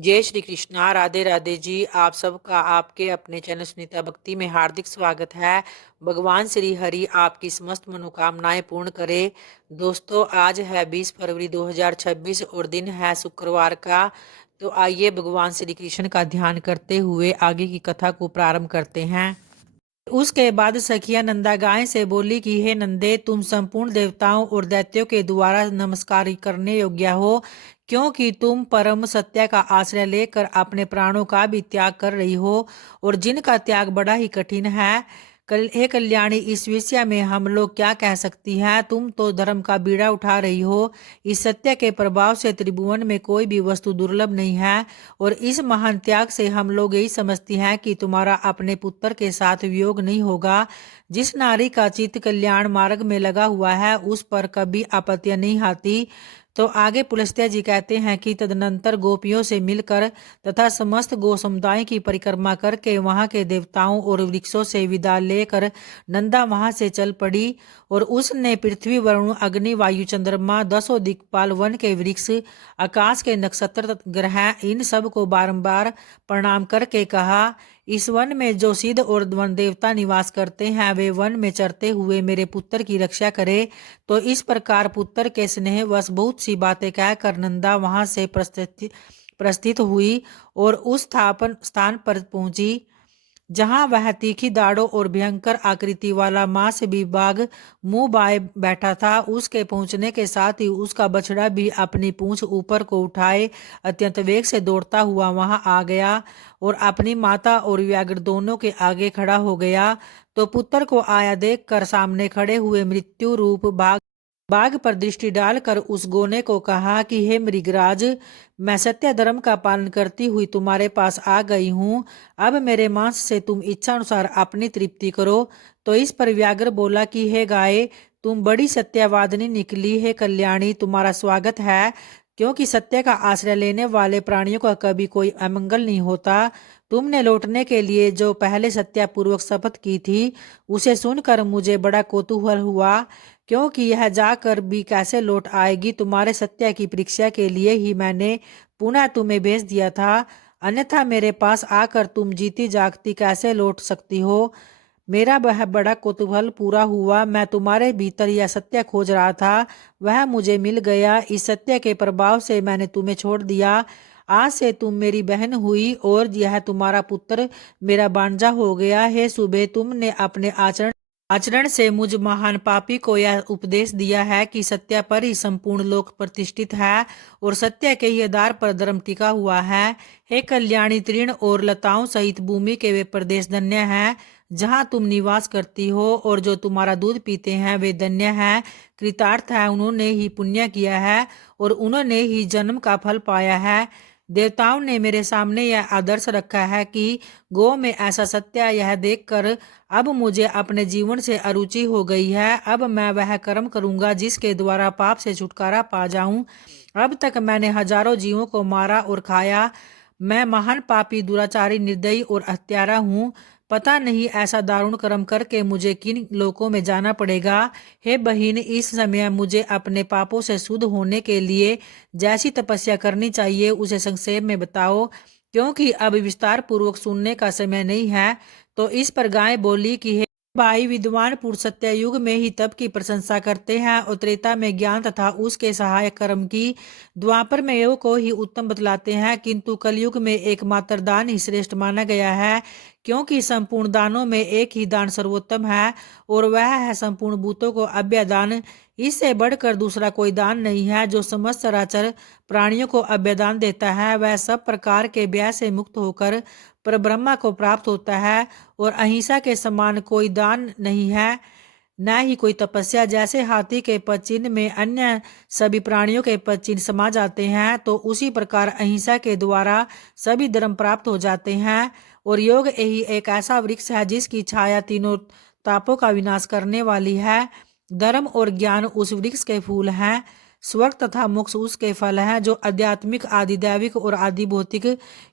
जय श्री कृष्णा। राधे राधे जी। आप सबका आपके अपने चैनल सुनीता भक्ति में हार्दिक स्वागत है। भगवान श्री हरि आपकी समस्त मनोकामनाएं पूर्ण करे। दोस्तों, आज है 20 फरवरी 2026 और दिन है शुक्रवार का। तो आइए भगवान श्री कृष्ण का ध्यान करते हुए आगे की कथा को प्रारंभ करते हैं। उसके बाद सखिया नंदा गाय से बोली कि हे नंदे, तुम संपूर्ण देवताओं और दैत्यों के द्वारा नमस्कार करने योग्य हो, क्योंकि तुम परम सत्य का आश्रय लेकर अपने प्राणों का भी त्याग कर रही हो, और जिनका त्याग बड़ा ही कठिन है। हे कल्याणी, इस विषय में हम लोग क्या कह सकती हैं? तुम तो धर्म का बीड़ा उठा रही हो। इस सत्य के प्रभाव से त्रिभुवन में कोई भी वस्तु दुर्लभ नहीं है, और इस महान त्याग से हम लोग यही समझती हैं कि तुम्हारा अपने पुत्र के साथ वियोग नहीं होगा। जिस नारी का चित्त कल्याण मार्ग में लगा हुआ है, उस पर कभी आपत्तियां नहीं आती। तो आगे पुलस्त्य जी कहते हैं कि तदनंतर गोपियों से मिलकर तथा समस्त गो समुदाय की परिक्रमा करके वहां के देवताओं और वृक्षों से विदा लेकर नंदा वहां से चल पड़ी, और उसने पृथ्वी, वरुण, अग्नि, वायु, चंद्रमा, 10 दिक्पाल, वन के वृक्ष, आकाश के नक्षत्र, ग्रह, इन सब को बारंबार प्रणाम करके कहा, इस वन में जो सिद्ध और वन देवता निवास करते हैं, वे वन में चरते हुए मेरे पुत्र की रक्षा करे। तो इस प्रकार पुत्र के स्नेह वश बहुत सी बातें कहकर नंदा वहां से प्रस्थित हुई और उस स्थान पर पहुंची जहां वह तीखी दाढ़ों और भयंकर आकृति वाला मांस विभाग मुंह बाए बैठा था। उसके पहुंचने के साथ ही उसका बछड़ा भी अपनी पूंछ ऊपर को उठाए अत्यंत वेग से दौड़ता हुआ वहां आ गया और अपनी माता और व्याघ्र दोनों के आगे खड़ा हो गया। तो पुत्र को आया देखकर सामने खड़े हुए मृत्यु रूप बाघ पर दृष्टि डालकर उस गोने को कहा कि हे मृगराज, मैं सत्य धर्म का पालन करती हुई तुम्हारे पास आ गई हूँ। अब मेरे मांस से तुम इच्छा अनुसार अपनी तृप्ति करो। तो इस पर व्याघ्र बोला कि हे गाय, तुम बड़ी सत्यवादिनी निकली। है कल्याणी, तुम्हारा स्वागत है, क्योंकि सत्य का आश्रय लेने वाले प्राणियों का कभी कोई अमंगल नहीं होता। तुमने लौटने के लिए जो पहले सत्यापूर्वक शपथ की थी, उसे सुनकर मुझे बड़ा कौतूहल हुआ, क्योंकि यह जाकर भी कैसे लौट आएगी। तुम्हारे सत्य की परीक्षा के लिए ही मैंने पुनः तुम्हें भेज दिया था, अन्यथा मेरे पास आकर तुम जीती जागती कैसे लौट सकती हो। मेरा वह बड़ा कौतूहल पूरा हुआ। मैं तुम्हारे भीतर यह सत्य खोज रहा था, वह मुझे मिल गया। इस सत्य के प्रभाव से मैंने तुम्हें छोड़ दिया। आज से तुम मेरी बहन हुई और यह तुम्हारा पुत्र मेरा भांजा हो गया है। सुबह तुमने अपने आचरण से मुझ महान पापी को यह उपदेश दिया है कि सत्य पर ही संपूर्ण लोक प्रतिष्ठित है और सत्य के ही आधार पर धर्म टिका हुआ है। हे कल्याणी, तृण और लताओं सहित भूमि के वे प्रदेश धन्य हैं जहाँ तुम निवास करती हो, और जो तुम्हारा दूध पीते हैं वे धन्य हैं। कृतार्थ है, उन्होंने ही पुण्य किया है और उन्होंने ही जन्म का फल पाया है। देवताओं ने मेरे सामने यह आदर्श रखा है कि गो में ऐसा सत्य, यह देखकर अब मुझे अपने जीवन से अरुचि हो गई है। अब मैं वह कर्म करूंगा जिसके द्वारा पाप से छुटकारा पा जाऊं। अब तक मैंने हजारों जीवों को मारा और खाया। मैं महान पापी, दुराचारी, निर्दयी और हत्यारा हूँ। पता नहीं ऐसा दारुण कर्म करके मुझे किन लोकों में जाना पड़ेगा। हे बहिन, इस समय मुझे अपने पापों से शुद्ध होने के लिए जैसी तपस्या करनी चाहिए उसे संक्षेप में बताओ, क्योंकि अब विस्तार पूर्वक सुनने का समय नहीं है। तो इस पर गाय बोली कि हे भाई, विद्वान पुरुष सत्ययुग में ही तप की प्रशंसा करते हैं और त्रेता में ज्ञान तथा उसके सहायक कर्म की, द्वापर में योग को ही उत्तम बतलाते हैं, किंतु कलयुग में एकमात्र दान ही श्रेष्ठ माना गया है, क्योंकि संपूर्ण दानों में एक ही दान सर्वोत्तम है और वह है संपूर्ण भूतों को अभय दान। इससे बढ़कर दूसरा कोई दान नहीं है। जो समस्त चराचर प्राणियों को अभय दान देता है, वह सब प्रकार के व्यय से मुक्त होकर पर ब्रह्मा को प्राप्त होता है, और अहिंसा के समान कोई दान नहीं है, न ही कोई तपस्या। जैसे हाथी के पद चिन्ह में अन्य सभी प्राणियों के पद चिन्ह समा जाते हैं, तो उसी प्रकार अहिंसा के द्वारा सभी धर्म प्राप्त हो जाते हैं। और योग यही एक ऐसा वृक्ष है जिसकी छाया तीनों तापों का विनाश करने वाली है। धर्म और ज्ञान उस वृक्ष के फूल हैं। स्वर्ग तथा मोक्ष उसके फल हैं जो आध्यात्मिक, आदि दैविक और आदि भौतिक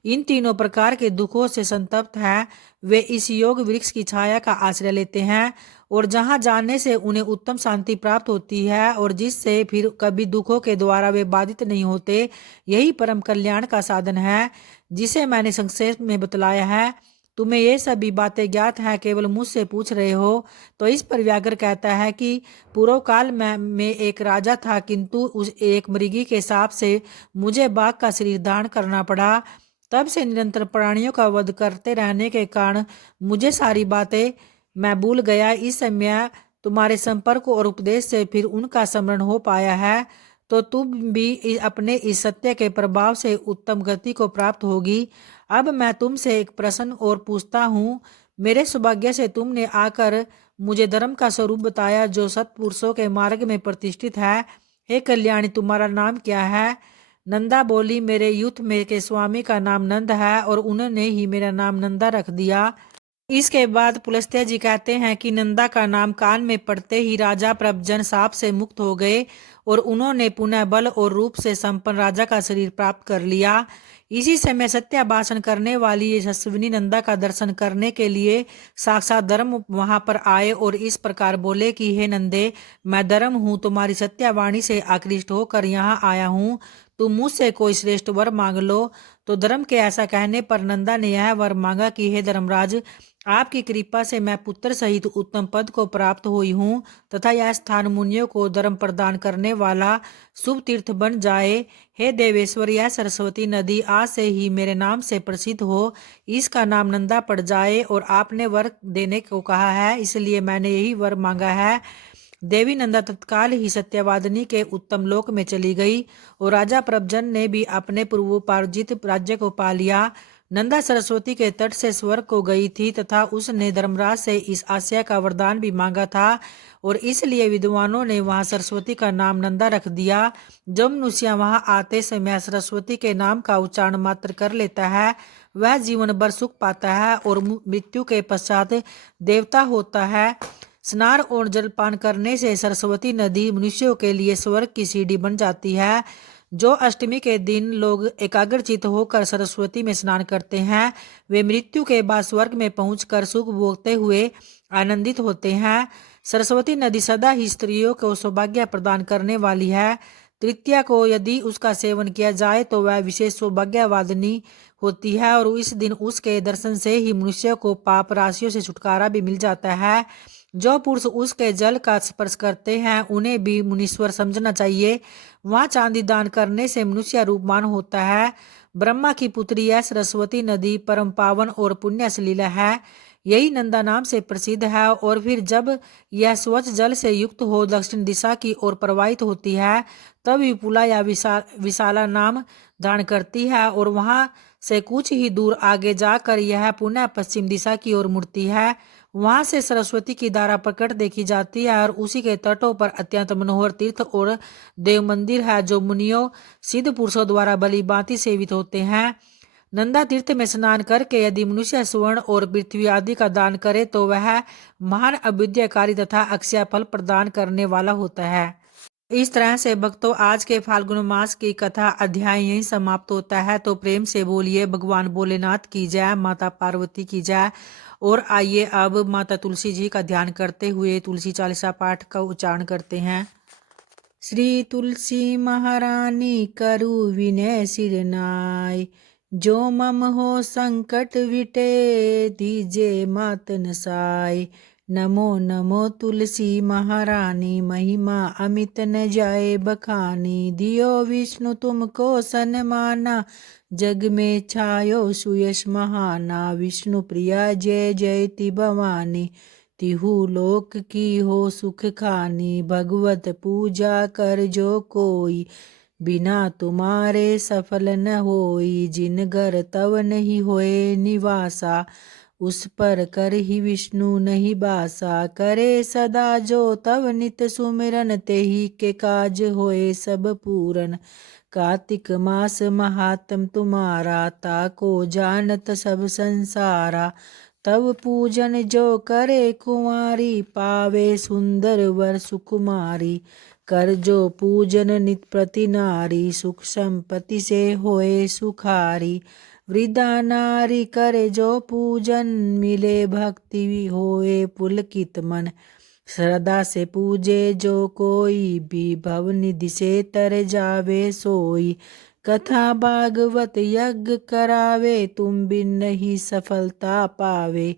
इन तीनों प्रकार के दुखों से संतप्त हैं। वे इस योग वृक्ष की छाया का आश्रय लेते हैं और जहां जाने से उन्हें उत्तम शांति प्राप्त होती है और जिससे फिर कभी दुखों के द्वारा वे बाधित नहीं होते। यही परम कल्याण का साधन है जिसे मैंने संक्षेप में बतलाया है। तुम्हें ये सभी बातें ज्ञात हैं, केवल मुझसे पूछ रहे हो। तो इस पर व्याघ्र कहता है कि पूर्व काल में एक राजा था, किंतु उस एक मृगी के शाप से मुझे बाघ का शरीर धारण करना पड़ा। तब से निरंतर प्राणियों का वध करते रहने के कारण मुझे सारी बातें मैं भूल गया। इस समय तुम्हारे संपर्क और उपदेश से फिर उनका स्मरण हो पाया है, तो तुम भी अपने इस सत्य के प्रभाव से उत्तम गति को प्राप्त होगी। अब मैं तुमसे एक प्रश्न और पूछता हूँ। मेरे सौभाग्य से तुमने आकर मुझे धर्म का स्वरूप बताया जो सत्पुरुषों के मार्ग में प्रतिष्ठित है। हे कल्याणी, तुम्हारा नाम क्या है? नंदा बोली, मेरे युद्ध में के स्वामी का नाम नंद है और उन्होंने ही मेरा नाम नंदा रख दिया। इसके बाद पुलस्त्य जी कहते हैं कि नंदा का नाम कान में पड़ते ही राजा प्रभजन साप से मुक्त हो गए और उन्होंने पुनः बल और रूप से संपन्न राजा का शरीर प्राप्त कर लिया। इसी समय सत्या भाषण करने वाली यशस्विनी नंदा का दर्शन करने के लिए साक्षात धर्म वहां पर आए और इस प्रकार बोले कि हे नंदे, मैं धर्म हूँ, तुम्हारी सत्यावाणी से आकृष्ट होकर यहाँ आया हूँ। तुम मुझसे कोई श्रेष्ठ वर मांग लो। तो धर्म के ऐसा कहने पर नंदा ने यह वर मांगा कि हे धर्मराज, आपकी कृपा से मैं पुत्र सहित उत्तम पद को प्राप्त हुई हूँ तथा यह स्थान मुनियों को धर्म प्रदान करने वाला शुभ तीर्थ बन जाए। हे देवेश्वर, यह सरस्वती नदी आज से ही मेरे नाम से प्रसिद्ध हो, इसका नाम नंदा पड़ जाए। और आपने वर देने को कहा है, इसलिए मैंने यही वर मांगा है। देवी नंदा तत्काल ही सत्यवादिनी के उत्तम लोक में चली गई और राजा प्रभजन ने भी अपने पूर्वोपार्जित राज्य को पा लिया। नंदा सरस्वती के तट से स्वर्ग को गई थी तथा उसने धर्मराज से इस आशय का वरदान भी मांगा था और इसलिए विद्वानों ने वहां सरस्वती का नाम नंदा रख दिया। जो मनुष्य वहां आते समय सरस्वती के नाम का उच्चारण मात्र कर लेता है, वह जीवन भर सुख पाता है और मृत्यु के पश्चात देवता होता है। स्नान और जलपान करने से सरस्वती नदी मनुष्यों के लिए स्वर्ग की सीढ़ी बन जाती है। जो अष्टमी के दिन लोग एकाग्रचित होकर सरस्वती में स्नान करते हैं, वे मृत्यु के बाद स्वर्ग में पहुंचकर सुख भोगते हुए आनंदित होते हैं। सरस्वती नदी सदा ही स्त्रियों को सौभाग्य प्रदान करने वाली है। तृतीया को यदि उसका सेवन किया जाए तो वह विशेष सौभाग्यवादिनी होती है और इस दिन उसके दर्शन से ही मनुष्य को पाप राशियों से छुटकारा भी मिल जाता है। जो पुरुष उसके जल का स्पर्श करते हैं उन्हें भी मुनीश्वर समझना चाहिए। वहाँ चांदी दान करने से मनुष्य रूपवान होता है। ब्रह्मा की पुत्री यह सरस्वती नदी परम पावन और पुण्यशीला है। यही नंदा नाम से प्रसिद्ध है और फिर जब यह स्वच्छ जल से युक्त हो दक्षिण दिशा की ओर प्रवाहित होती है, तब विपुला या विशाला नाम धारण करती है और वहां से कुछ ही दूर आगे जाकर यह पुनः पश्चिम दिशा की ओर मुड़ती है। वहां से सरस्वती की धारा प्रकट देखी जाती है और उसी के तटों पर अत्यंत मनोहर तीर्थ और देव मंदिर है जो मुनियों सिद्ध पुरुषों द्वारा भली भांति सेवित होते हैं। नंदा तीर्थ में स्नान करके यदि मनुष्य स्वर्ण और पृथ्वी आदि का दान करे तो वह महान अभ्युदयकारी तथा अक्षय फल प्रदान करने वाला होता है। इस तरह से भक्तों, आज के फाल्गुन मास की कथा अध्याय यहीं समाप्त होता है। तो प्रेम से बोलिए भगवान भोलेनाथ की जय, माता पार्वती की जय। और आइए अब माता तुलसी जी का ध्यान करते हुए तुलसी चालीसा पाठ का उच्चारण करते हैं। श्री तुलसी महारानी करु विनय सिर नाय, जो मम हो संकट विटे दीजे मात नसाय। नमो नमो तुलसी महारानी, महिमा अमित न जाए बखानी। दियो विष्णु तुमको सन्माना, जग में छायो सुयश महाना। विष्णु प्रिया जय जयति भवानी, तिहु लोक की हो सुख खानी। भगवत पूजा कर जो कोई, बिना तुम्हारे सफल न होई। जिन घर तव नहीं होए निवासा, उस पर कर ही विष्णु नहीं बासा। करे सदा जो तव नित सुमिरन, ते ही के काज होए सब पूरन। कार्तिक मास महात्म तुम्हारा, ताको जानत सब संसारा। तब पूजन जो करे कुंवारी, पावे सुंदर वर सुकुमारी। कर जो पूजन नित प्रति नारी, सुख संपत्ति से होए सुखारी। वृद्धा नारी करे जो पूजन, मिले भक्ति होए पुलकित मन। श्रद्धा से पूजे जो कोई भी, भव निधि से तर जावे सोई। कथा भागवत यज्ञ करावे, तुम बिन नहीं सफलता पावे।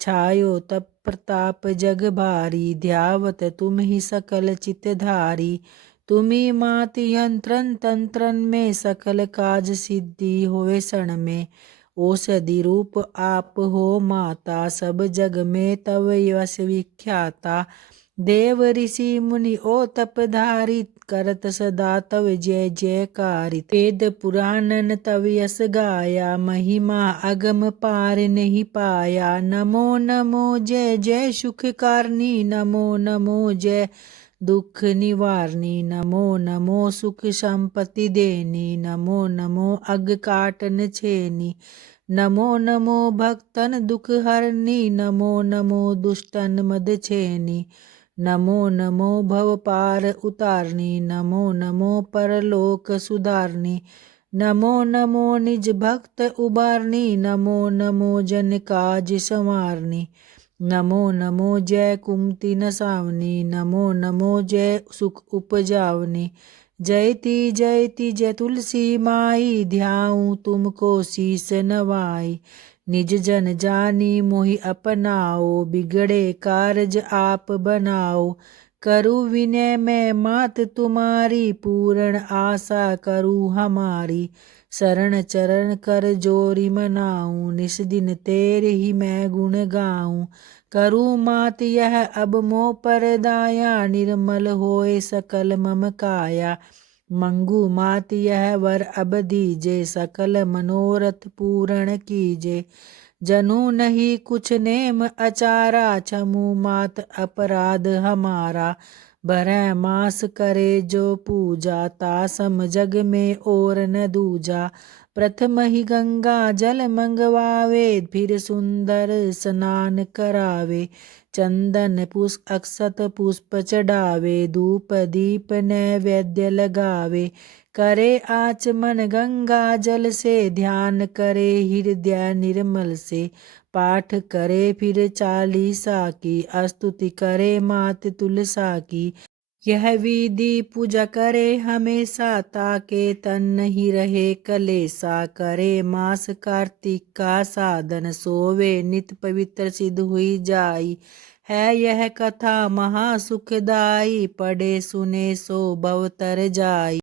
छायो तप प्रताप जग भारी, ध्यावत तुम ही सकल चित धारी। तुम्ही मात यंत्रन तंत्रन में, सकल काज सिद्धि होए क्षण में। औषधि रूप आप हो माता, सब जग में तव यश विख्याता। देव ऋषि मुनि ओ तपधारी, करत सदा तव जय जयकारी। वेद पुराणन तव यश गाया, महिमा अगम पार नहीं पाया। नमो नमो जय जय सुख कारनी, नमो नमो जय दुख निवारनी। नमो नमो सुख संपत्ति देनी, नमो नमो अग काटन छेनी। नमो नमो भक्तन दुख हरनी, नमो नमो दुष्टन मद छेनी। नमो नमो भव पार उतारनी, नमो नमो परलोक सुधारनी। नमो नमो निज भक्त उबारनी, नमो नमो जन काज संवारनी। नमो नमो जय कुमति नसावनी, नमो नमो जय सुख उपजावनी। जयति जयति जय तुलसी माई, ध्याऊं तुमको शीस नवाई। निज जन जानी मोहि अपनाओ, बिगड़े कारज आप बनाओ। करु विनय मैं मात तुम्हारी, पूर्ण आशा करू हमारी। शरण चरण कर जोरी मनाऊं, निस दिन तेरे ही मैं गुण गाऊं। करू मात यह अब मोह पर दाया, निर्मल होए सकल मम काया। मंगू मात यह वर अब दीजे, सकल मनोरथ पूर्ण कीजे। जनु नहीं कुछ नेम अचारा, क्षमु मात अपराध हमारा। भरह मास करे जो पूजा, ता सम जग में और न दूजा। प्रथम ही गंगा जल मंगवावे, फिर सुंदर स्नान करावे। चंदन पुष्प अक्षत पुष्प चढ़ावे, धूप दीप नैवेद्य लगावे। करे आचमन गंगा जल से, ध्यान करे हृदय निर्मल से। पाठ करे फिर चालीसा की, स्तुति करे मात तुलसा की। यह विधि पूजा करे हमेशा, ताके तन नहीं रहे कलेसा। करे मास कार्तिक का साधन, सोवे नित पवित्र सिद्ध हुई जाई। है यह कथा महासुखदाई, पढ़े सुने सो भव तर जाई।